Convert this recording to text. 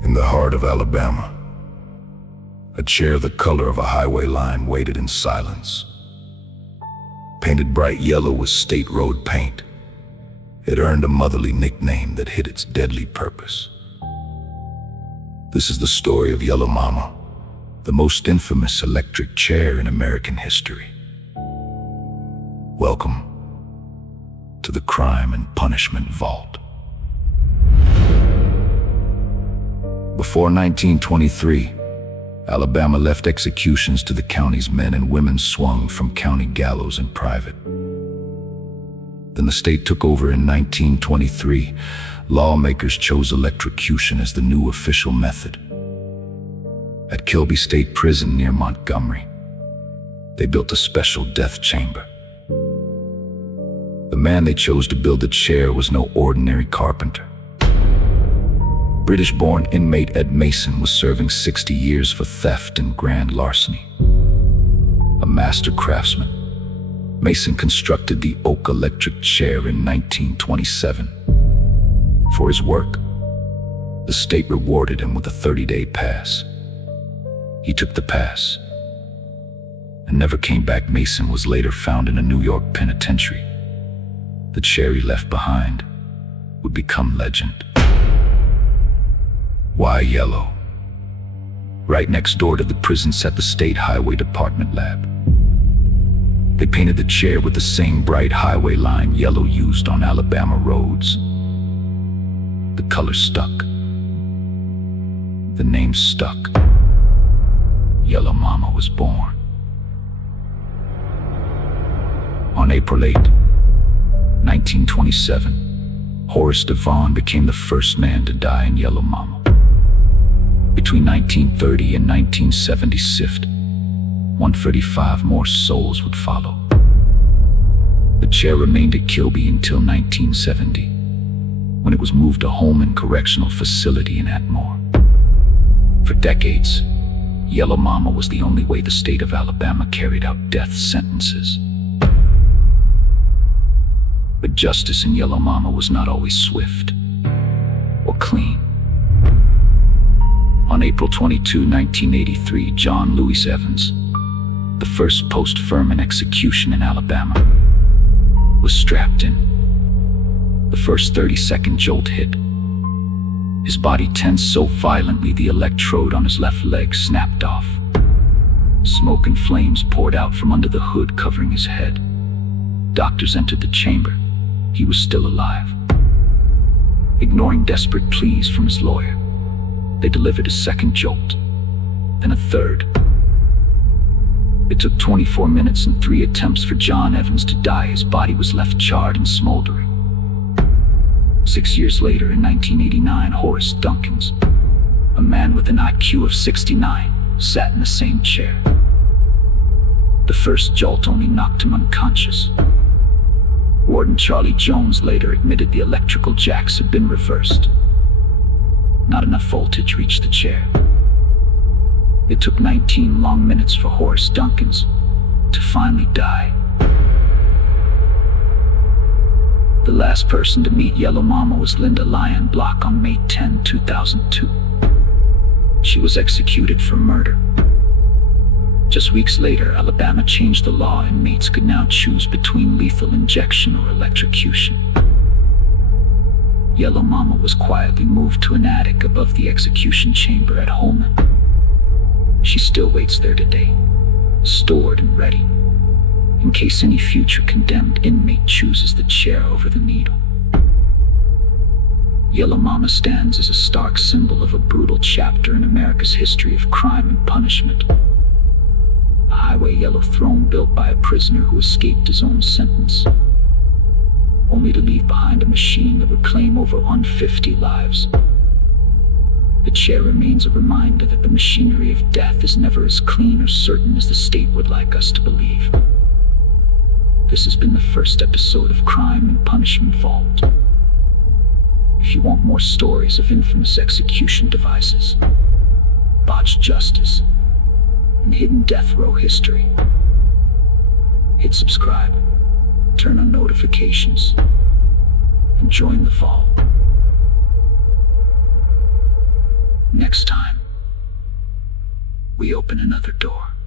In the heart of Alabama, a chair the color of a highway line waited in silence. Painted bright yellow with state road paint, it earned a motherly nickname that hid its deadly purpose. This is the story of Yellow Mama, the most infamous electric chair in American history. Welcome to the Crime and Punishment Vault. Before 1923, Alabama left executions to the county's men and women swung from county gallows in private. Then the state took over in 1923. Lawmakers chose electrocution as the new official method. At Kilby State Prison near Montgomery, they built a special death chamber. The man they chose to build the chair was no ordinary carpenter. British-born inmate Ed Mason was serving 60 years for theft and grand larceny. A master craftsman, Mason constructed the oak electric chair in 1927. For his work, the state rewarded him with a 30-day pass. He took the pass and never came back. Mason was later found in a New York penitentiary. The chair he left behind would become legend. Why yellow? Right next door to the prison sat the State Highway Department lab. They painted the chair with the same bright highway line yellow used on Alabama roads. The color stuck. The name stuck. Yellow Mama was born. On April 8, 1927, Horace Devon became the first man to die in Yellow Mama. Between 1930 and 1976, 135 more souls would follow. The chair remained at Kilby until 1970, when it was moved to Holman Correctional Facility in Atmore. For decades, Yellow Mama was the only way the state of Alabama carried out death sentences. But justice in Yellow Mama was not always swift or clean. On April 22, 1983, John Louis Evans, the first post-Furman execution in Alabama, was strapped in. The first 30-second jolt hit. His body tensed so violently the electrode on his left leg snapped off. Smoke and flames poured out from under the hood covering his head. Doctors entered the chamber. He was still alive. Ignoring desperate pleas from his lawyer, they delivered a second jolt, then a third. It took 24 minutes and 3 attempts for John Evans to die. His body was left charred and smoldering. 6 years later, in 1989, Horace Dunkins, a man with an IQ of 69, sat in the same chair. The first jolt only knocked him unconscious. Warden Charlie Jones later admitted the electrical jacks had been reversed. Not enough voltage reached the chair. It took 19 long minutes for Horace Dunkins to finally die. The last person to meet Yellow Mama was Lynda Lyon Block on May 10, 2002. She was executed for murder. Just weeks later, Alabama changed the law. Inmates could now choose between lethal injection or electrocution. Yellow Mama was quietly moved to an attic above the execution chamber at Holman. She still waits there today, stored and ready, in case any future condemned inmate chooses the chair over the needle. Yellow Mama stands as a stark symbol of a brutal chapter in America's history of crime and punishment. A highway yellow throne built by a prisoner who escaped his own sentence, only to leave behind a machine that would claim over 150 lives. The chair remains a reminder that the machinery of death is never as clean or certain as the state would like us to believe. This has been the first episode of Crime and Punishment Vault. If you want more stories of infamous execution devices, botched justice, and hidden death row history, hit subscribe, turn on notifications, and join the vault. Next time, we open another door.